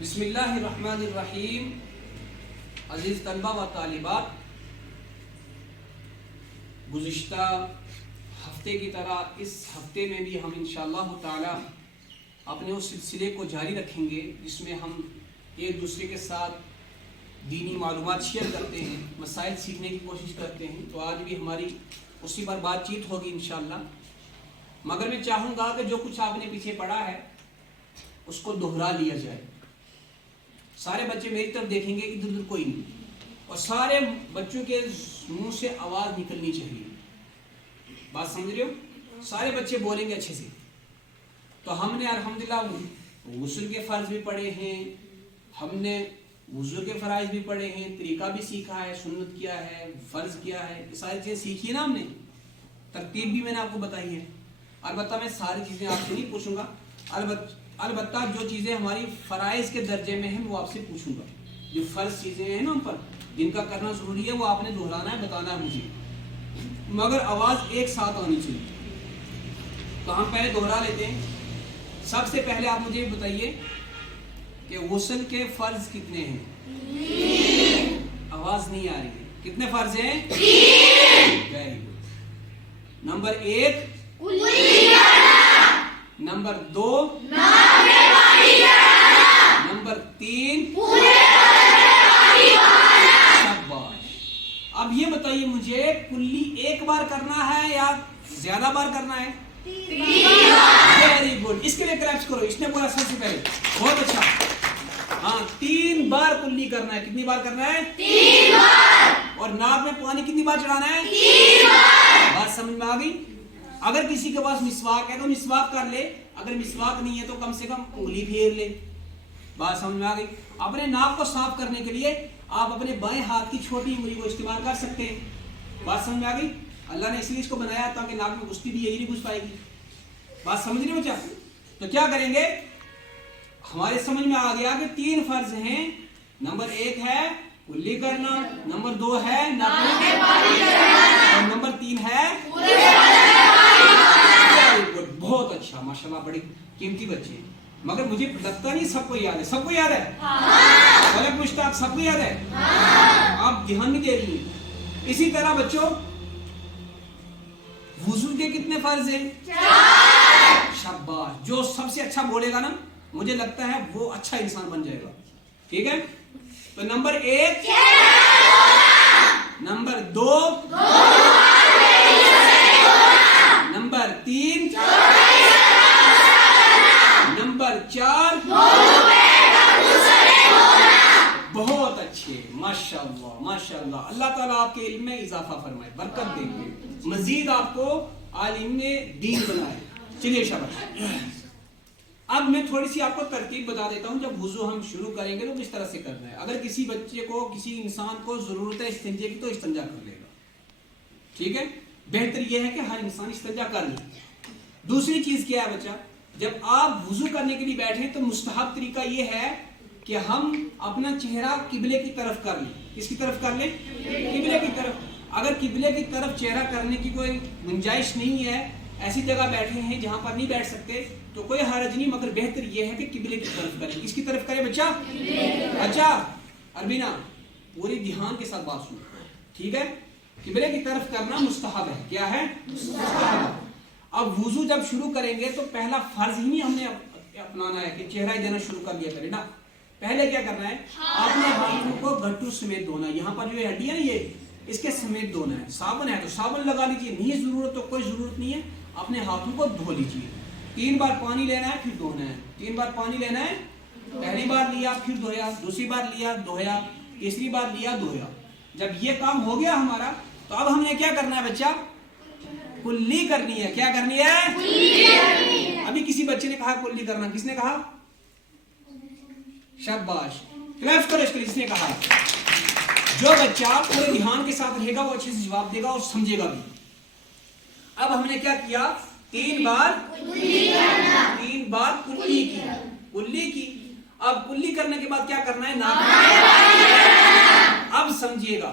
بسم اللہ الرحمن الرحیم. عزیز طلبہ و طالبات، گزشتہ ہفتے کی طرح اس ہفتے میں بھی ہم انشاءاللہ تعالی اپنے اس سلسلے کو جاری رکھیں گے جس میں ہم ایک دوسرے کے ساتھ دینی معلومات شیئر کرتے ہیں، مسائل سیکھنے کی کوشش کرتے ہیں. تو آج بھی ہماری اسی پر بات چیت ہوگی انشاءاللہ. مگر میں چاہوں گا کہ جو کچھ آپ نے پیچھے پڑھا ہے اس کو دہرا لیا جائے. سارے بچے میری طرف دیکھیں گے، ادھر ادھر کوئی نہیں، اور سارے بچوں کے منہ سے آواز نکلنی چاہیے. بات سمجھ رہے ہو؟ سارے بچے بولیں گے اچھے سے. تو ہم نے الحمدللہ غسل کے فرض بھی پڑھے ہیں، ہم نے وضو کے فرائض بھی پڑھے ہیں، طریقہ بھی سیکھا ہے، سنت کیا ہے، فرض کیا ہے، یہ ساری چیزیں سیکھی نا ہم نے. ترتیب بھی میں نے آپ کو بتائی ہے. البتہ میں ساری چیزیں آپ سے نہیں پوچھوں گا، البتہ جو چیزیں ہماری فرائض کے درجے میں ہیں وہ آپ سے پوچھوں گا. جو فرض چیزیں ہیں نا ہم پر جن کا کرنا ضروری ہے وہ آپ نے دہرانا ہے، بتانا ہے مجھے، مگر آواز ایک ساتھ آنی چاہیے. تو ہم پہلے دہرا لیتے ہیں. سب سے پہلے آپ مجھے بتائیے کہ غسل کے فرض کتنے ہیں؟ آواز نہیں آ رہی ہے. کتنے فرض ہیں؟ Very good. Number 1 number 2 number 3 شاباش. اب یہ بتائیے مجھے کلی ایک بار کرنا ہے یا زیادہ بار کرنا ہے؟ Very good. اس کے لیے کلیپس کرو. اس نے بولا سب سے پہلے، بہت اچھا. ہاں، 3 بار کلی کرنا ہے. کتنی بار کرنا ہے؟ 3 بار. اور ناک میں پانی کتنی بار چڑھانا ہے؟ 3 بار. بات سمجھ میں آ گئی؟ اگر کسی کے پاس مسواک ہے تو مسواک کر لے، اگر مسواک نہیں ہے تو کم سے کم انگلی پھیر لے. بات سمجھ میں آ گئی؟ اپنے ناک کو صاف کرنے کے لیے آپ اپنے بائیں ہاتھ کی چھوٹی انگلی کو استعمال کر سکتے ہیں. بات سمجھ میں آ گئی؟ اللہ نے اس لیے اس کو بنایا تاکہ ناک میں گھستی بھی یہی نہیں گھس پائے گی. بات سمجھ رہے ہو کیا؟ تو کیا کریں گے؟ ہمارے سمجھ میں آ گیا کہ 3 فرض ہیں. نمبر 1 ہے کلی کرنا، نمبر 2 ہے ناک میں پانی چڑھانا، اور نمبر 3 ہے بہت اچھا. ماشاءاللہ بڑے قیمتی بچے ہیں. مگر مجھے لگتا نہیں سب کو یاد ہے. سب کو یاد ہے؟ ہاں. مشتاق سب کو یاد ہے؟ ہاں. آپ دھیان نہیں دے رہی ہیں. اسی طرح بچوں وضو کے کتنے فرض ہیں؟ 4. شاباش. جو سب سے اچھا بولے گا نا مجھے لگتا ہے وہ اچھا انسان بن جائے گا. ٹھیک ہے؟ تو نمبر 1 نمبر 2 نمبر 3 نمبر 4 بہت اچھے. ماشاءاللہ ماشاءاللہ. اللہ تعالیٰ آپ کے علم میں اضافہ فرمائے، برکت دے، مزید آپ کو عالم دین بنائے. چلیے شاباش. اب میں تھوڑی سی آپ کو ترتیب بتا دیتا ہوں. جب وضو ہم شروع کریں گے تو کس طرح سے کرنا ہے. اگر کسی بچے کو، کسی انسان کو ضرورت ہے استنجے کی تو استنجا کر لے گا. ٹھیک ہے؟ بہتر یہ ہے کہ ہر انسان استنجا کر لے. دوسری چیز کیا ہے بچہ، جب آپ وضو کرنے کے لیے بیٹھیں تو مستحب طریقہ یہ ہے کہ ہم اپنا چہرہ قبلے کی طرف کر لیں. کس کی طرف کر لیں؟ قبلے کی طرف. اگر قبلے کی طرف چہرہ کرنے کی کوئی گنجائش نہیں ہے، ایسی جگہ بیٹھے ہیں جہاں پر نہیں بیٹھ سکتے، تو کوئی حرج نہیں، مگر بہتر یہ ہے کہ قبلے کی طرف کریں. کس کی طرف کریں بچہ؟ اچھا اربینا پوری دھیان کے ساتھ بات سنو. ٹھیک ہے؟ قبلے کی طرف کرنا مستحب ہے. کیا ہے؟ مستحب. اب وضو جب شروع کریں گے تو پہلا فرض ہی نہیں ہم نے اپنانا ہے کہ چہرہ دینا شروع کر لیا کرے نا. پہلے کیا کرنا ہے؟ اپنے ہاتھوں کو گھٹو سمیت دھونا. یہاں پر جو ہڈی ہے یہ اس کے سمیت دھونا ہے. صابن ہے تو صابن لگا لیجیے، نہیں ضرورت تو کوئی ضرورت نہیں ہے. اپنے ہاتھوں کو دھو لیجیے. 3 بار پانی لینا ہے پھر دھونا ہے. 3 بار پانی لینا ہے. پہلی بار لیا پھر دھویا، دوسری بار لیا دھویا، تیسری بار لیا دھویا. جب یہ کام ہو گیا ہمارا تو اب ہم نے کیا کرنا ہے بچہ؟ کلی کرنی ہے. کیا کرنی ہے؟ کلی کرنی ہے. ابھی کسی بچے نے کہا کلی کرنا. کس نے کہا؟ شاباش. کلیپس کرو اس کے لیے. جس نے کہا جو بچہ پورے دھیان کے ساتھ رہے گا وہ اچھے سے جواب دے گا اور سمجھے گا بھی. اب ہم نے کیا کیا؟ 3 بار کلی کی. کلی کی. اب کلی کرنے کے بعد کیا کرنا ہے؟ ناک میں. اب سمجھیے گا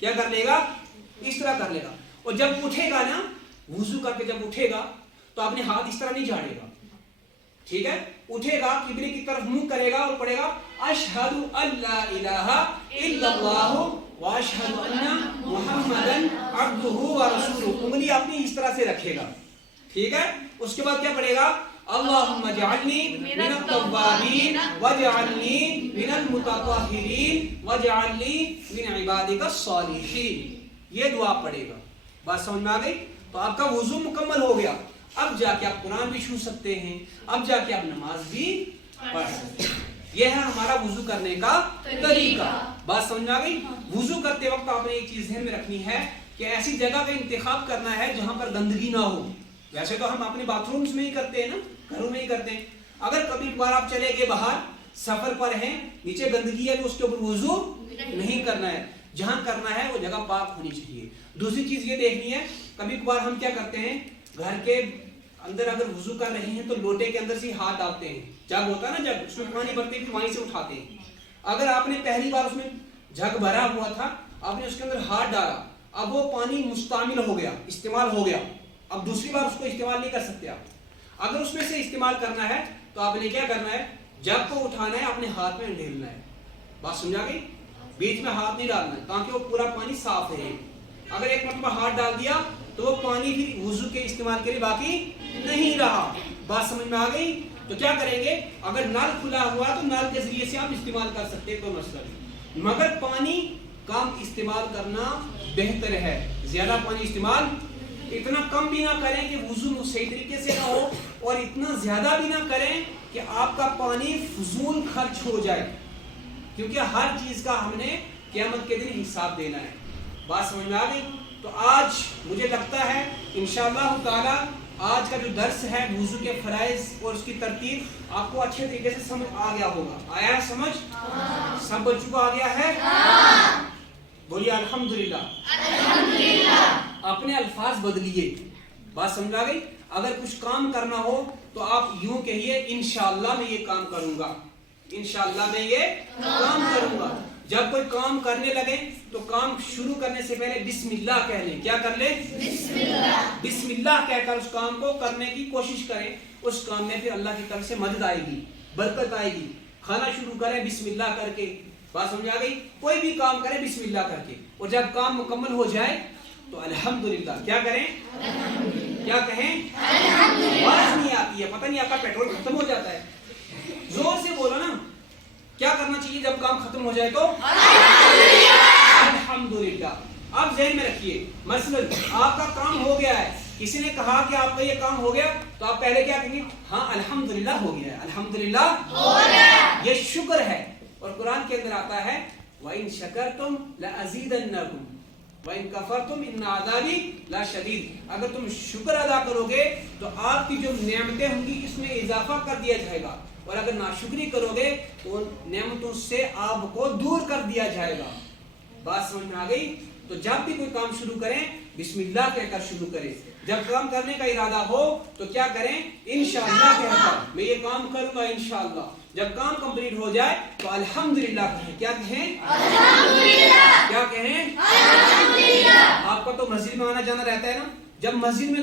کیا کر لے گا؟ اس طرح کر لے گا. اور جب اٹھے گا نا وضو کر کے جب اٹھے گا تو اپنے ہاتھ اس طرح نہیں جھاڑے گا, ٹھیک ہے؟ اٹھے گا قبلے کی طرف منہ کرے گا اور پڑھے گا اشہد ان لا الہ الا اللہ واشہد ان محمدن عبدہ ورسولہ. انگلی اپنی اس طرح سے رکھے گا, ٹھیک ہے؟ اس کے بعد کیا پڑھے گا؟ اللہم اجعلنی من التوابین واجعلنی من المتطہرین واجعلنی من عبادک الصالحین. یہ دعا پڑھے گا. بات سمجھ میں آ گئی؟ تو آپ کا وضو مکمل ہو گیا. اب جا کے آپ قرآن بھی چھو سکتے ہیں, اب جا کے آپ نماز بھی پڑھ سکتے ہیں. یہ ہے ہمارا وضو کرنے کا طریقہ. بات سمجھ میں آ گئی؟ وضو کرتے وقت آپ نے ایک چیز ذہن میں رکھنی ہے کہ ایسی جگہ کا انتخاب کرنا ہے جہاں پر گندگی نہ ہو. ویسے تو ہم اپنے باتھ رومز میں ہی کرتے ہیں نا, گھروں میں ہی کرتے ہیں. اگر کبھی بار آپ چلے گئے باہر سفر پر ہیں, نیچے گندگی ہے تو اس کے اوپر وضو نہیں کرنا ہے. جہاں کرنا ہے وہ جگہ پاک ہونی چاہیے. دوسری چیز یہ دیکھنی ہے, کبھی کبھار ہم کیا کرتے ہیں گھر کے اندر اگر وضو کر رہے ہیں تو لوٹے کے اندر سے ہاتھ ڈالتے ہیں. جگ ہوتا ہے نا, جگ اس میں پانی بھرتے ہیں وہیں سے اٹھاتے ہیں. اگر آپ نے پہلی بار اس میں جگ بھرا ہوا تھا, آپ نے اس کے اندر ہاتھ ڈالا, اب وہ پانی مستعمل ہو گیا, استعمال ہو گیا, اب دوسری بار اس کو استعمال نہیں کر سکتے آپ. اگر اس میں سے استعمال کرنا ہے تو آپ نے کیا کرنا ہے, جگ کو اٹھانا ہے, اپنے ہاتھ میں ڈھیلنا ہے. بات سمجھا گئی؟ بیچ میں ہاتھ نہیں ڈالنا ہے تاکہ وہ پورا پانی صاف رہے. اگر ایک مرتبہ ہاتھ ڈال دیا تو وہ پانی بھی وضو کے استعمال کے لیے باقی نہیں رہا. بات سمجھ میں آ گئی؟ تو کیا کریں گے, اگر نل کھلا ہوا تو نل کے ذریعے سے آپ استعمال کر سکتے ہیں, کوئی مسئلہ نہیں, مگر پانی کم استعمال کرنا بہتر ہے. زیادہ پانی استعمال, اتنا کم بھی نہ کریں کہ وضو صحیح طریقے سے نہ ہو, اور اتنا زیادہ بھی نہ کریں کہ آپ کا پانی فضول خرچ ہو جائے, کیونکہ ہر چیز کا ہم نے قیامت کے دن حساب دینا ہے. بات سمجھ میں آ گئی؟ تو آج مجھے لگتا ہے انشاءاللہ تعالی آج کا جو درس ہے وضو کے فرائض اور اس کی ترتیب آپ کو اچھے طریقے سے سمجھ آ گیا ہوگا. آیا ہے سمجھ؟ سب بچوں کو آ گیا ہے؟ بولیے الحمدللہ. اپنے الفاظ بدلیے. بات سمجھ آ گئی؟ اگر کچھ کام کرنا ہو تو آپ یوں کہیے انشاءاللہ میں یہ کام کروں گا, انشاءاللہ میں یہ کام کروں گا. جب کوئی کام کرنے لگے تو کام شروع کرنے سے پہلے بسم اللہ کہہ لیں. کیا کر لیں؟ بسم اللہ. بسم اللہ کہہ کر اس کام کو کرنے کی کوشش کریں. اس کام میں پھر اللہ کی طرف سے مدد آئے گی, برکت آئے گی. کھانا شروع کریں بسم اللہ کر کے. بات سمجھ آ گئی؟ کوئی بھی کام کریں بسم اللہ کر کے, اور جب کام مکمل ہو جائے تو الحمدللہ کیا کریں؟ کیا کہیں؟ آواز نہیں آتی ہے, پتہ نہیں آپ کا پیٹرول ختم ہو جاتا ہے. زور سے بولو نا. کیا کرنا چاہیے جب کام ختم ہو جائے تو الحمدللہ. آپ ذہن میں رکھیے, مثلاً آپ کا کام ہو گیا ہے, کسی نے کہا کہ آپ کا یہ کام ہو گیا, تو آپ پہلے کیا کہیں گے؟ ہاں الحمدللہ ہو گیا ہے, الحمدللہ ہو گیا. یہ شکر ہے. اور قرآن کے اندر آتا ہے وَإِن شَكَرْتُمْ لَأَزِيدَنَّكُمْ وَإِن كَفَرْتُمْ إِنَّ عَذَابِي لَشَدِيدٌ. اگر تم شکر ادا کرو گے تو آپ کی جو نعمتیں ہوں گی اس میں اضافہ کر دیا جائے گا, اور اگر ناشکری کرو گے تو ان نعمتوں سے آپ کو دور کر دیا جائے گا. بات سمجھ میں آ گئی؟ تو جب بھی کوئی کام شروع کریں بسم اللہ کہہ کر شروع کریں. جب کام کرنے کا ارادہ ہو تو کیا کریں؟ انشاءاللہ کہہ کر میں یہ کام کروں گا انشاءاللہ. جب کام کمپلیٹ ہو جائے تو الحمدللہ کہیں. کیا کہیں؟ الحمدللہ. کیا کہیں؟ الحمدللہ. آپ کا تو مسجد میں آنا جانا رہتا ہے نا. جب مسجد میں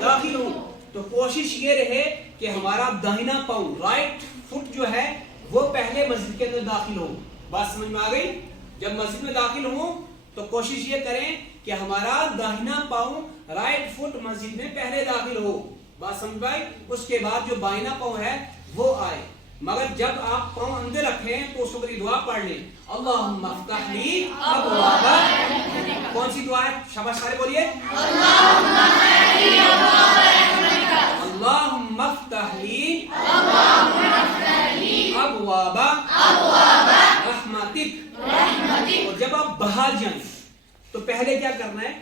داخل ہوں تو کوشش یہ رہے کہ ہمارا داہنا پاؤں, رائٹ فٹ جو ہے وہ پہلے مسجد کے اندر داخل ہو. بات سمجھ میں آ گئی؟ جب مسجد میں داخل ہوں تو کوشش یہ کریں کہ ہمارا داہنا پاؤں, رائٹ فٹ مسجد میں پہلے داخل ہو. بات سمجھ میں آئی؟ اس کے بعد جو بائنا پاؤں ہے وہ آئے. مگر جب آپ پاؤں اندر رکھیں تو اس وقت دعا پڑھ لیں اللہم افتح لی ابواب. کون سی دعا ہے؟ شاباش سارے بولیے اللہم افتح لی ابواب رحمتک. اور جب آپ باہر جائیں تو پہلے کیا کرنا ہے؟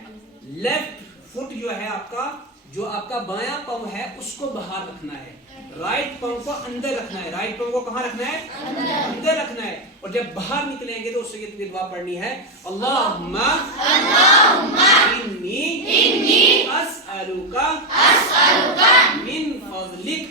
لیفٹ فٹ جو ہے آپ کا, جو آپ کا بایاں پاؤں ہے اس کو باہر رکھنا ہے, رائٹ پاؤں کو اندر رکھنا ہے. رائٹ پاؤں کو کہاں رکھنا ہے؟ اندر رکھنا ہے. اور جب باہر نکلیں گے تو اس سے یہ دعا پڑھنی ہے اللہم انی اسألک من فضلک.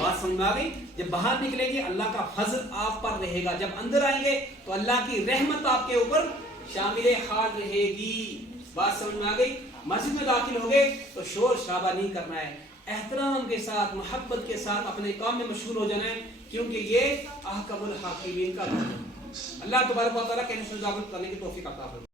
بات سمجھ میں آ گئی؟ جب باہر نکلیں گے اللہ کا فضل آپ پر رہے گا، جب اندر آئیں گے تو اللہ کی رحمت آپ کے اوپر شامل حال رہے گی. بات سمجھ میں آ گئی؟ مسجد میں داخل ہو گئے تو شور شرابہ نہیں کرنا ہے، احترام کے ساتھ محبت کے ساتھ اپنے کام میں مشغول ہو جانا ہے، کیونکہ یہ احکم الحاکمین کا کام ہے. اللہ تبارک و تعالیٰ کہنے سے کرنے کی توفیق عطا فرمائے.